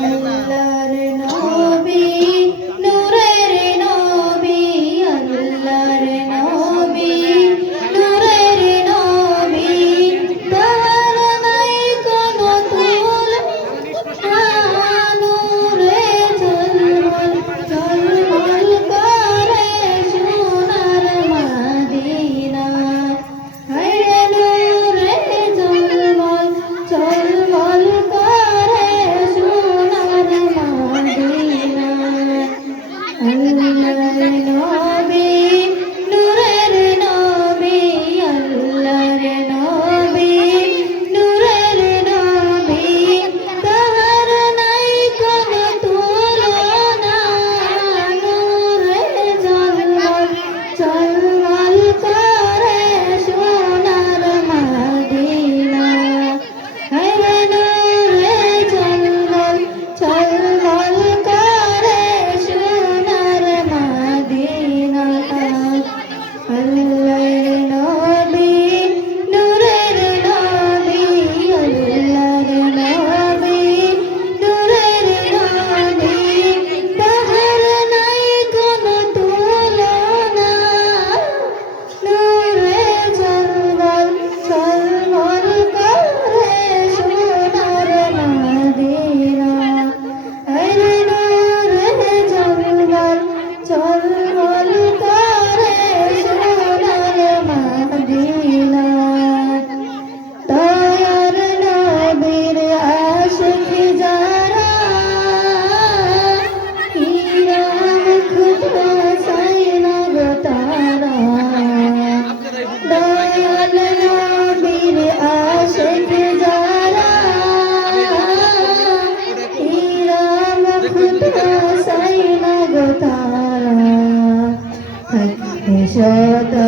Thank you. Yeah.